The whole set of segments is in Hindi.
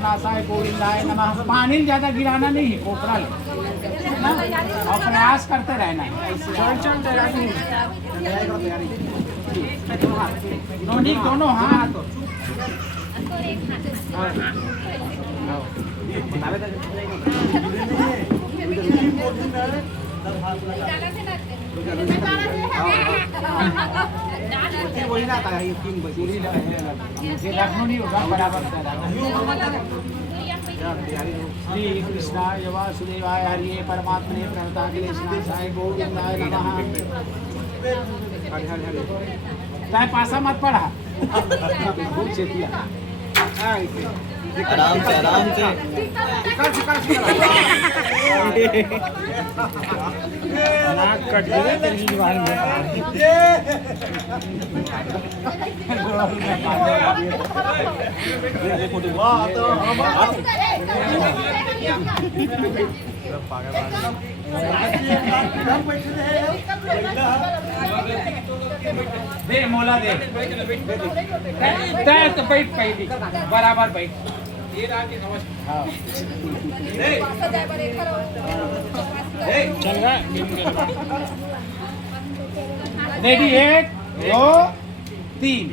कृष्णासाय गोविंदाय नमः। पानी ज्यादा गिराना नहीं है, कोपरा ले ना, और प्रयास करते रहना है। दोनों हाथ लखनऊ नहीं होगा, बराबर श्री कृष्णाय वासुदेवाय हरिये परमात्मने प्रणताखिलेशनाथाय गोविंदाय नमः। चाहे पासा मत पढ़ा, आराम से आराम से। नाक कट गया तेरी बार में। दे मोला दे, तो बैठ पहली बराबर बैठ। चल रहा रेडी, 1 2 3।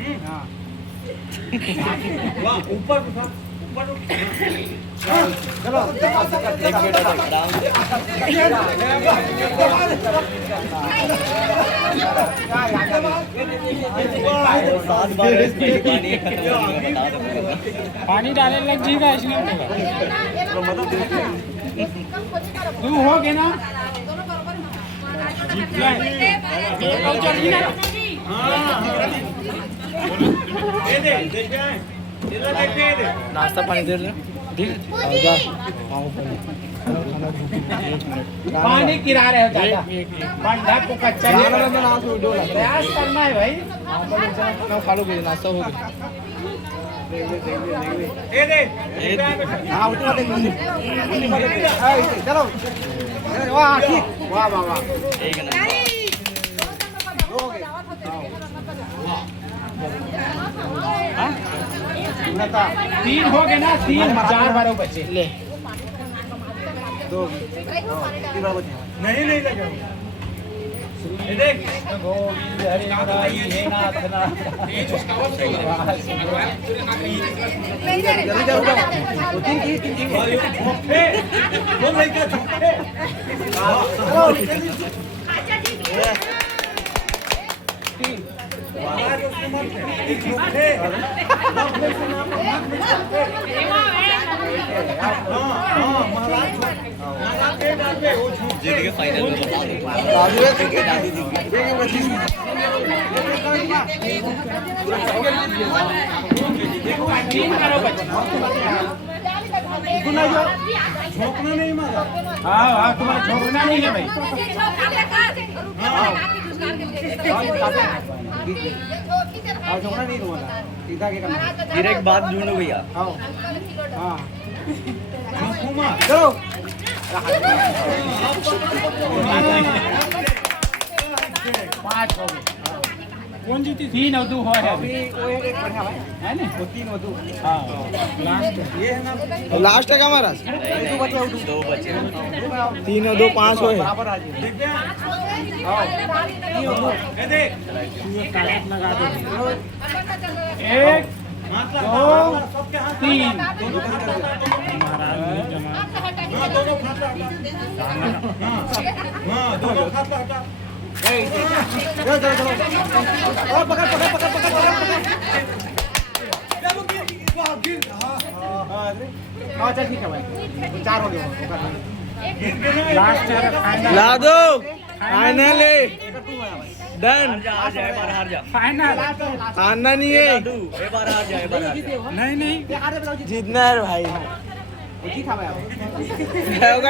ऊपर चलो आराम से। पानी डालने लग जाएगा, इसलिए तू हो गए ना। नाश्ता पानी दे रहे पानी गिरा रहे हो दादा, बंदा को कच्चा प्रयास करना है भाई। खा लो, नाश्ता हो गया। चलो वाह वाह वाह वाह। तीन हो गए ना, 3 4 बार बचे ले। नहीं लगे। गोविंद हरे मुरारी हे नाथ झोंकना नहीं मारा। हाँ तुम्हारा झोंकना नहीं है भाई। झोंकना नहीं तुम्हारा, डायरेक्ट बात ढूंढो भैया। चलो 5 हो गए। कौन जीती? 3 और 2 है अभी, है ना, वो 3 और 2। हाँ लास्ट ये है ना, लास्ट है हमारा। 2 बचे, 2 बचे। 3 और 2 5 हो बराबर आ जाए। लगा दो। 1 2 3। चल ठीक है भाई, 4 हो गए। लास्ट ला दो फाइनली डन। हार जा फाइनल। हारना नहीं है, एक बार हार जा, एक बार हार जा। नहीं जीतना है भाई।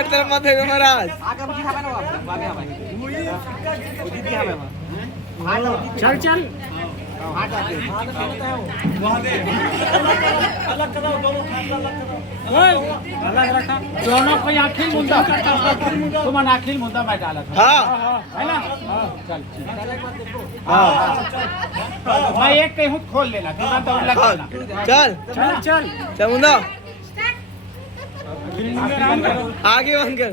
तरफ मत है महाराज। चल चल अलग रखा दोनों को आखिर मुद्दा तुम आखिर मुद्दा मैं डाला था। हाँ है ना। चल मैं एक कहीं खोल लेना, चल चल चल चमुंदा आगे बंद कर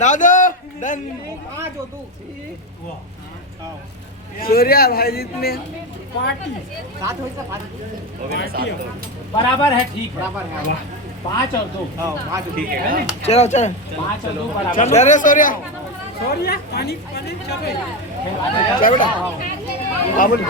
दादू डन सूर्या भाई जीतने बराबर है, ठीक है, 5 और 2। ठीक है। चलो चलो 5 और 2 बराबर। चल रे सूर्या पानी चल चल बेटा हाँ बोल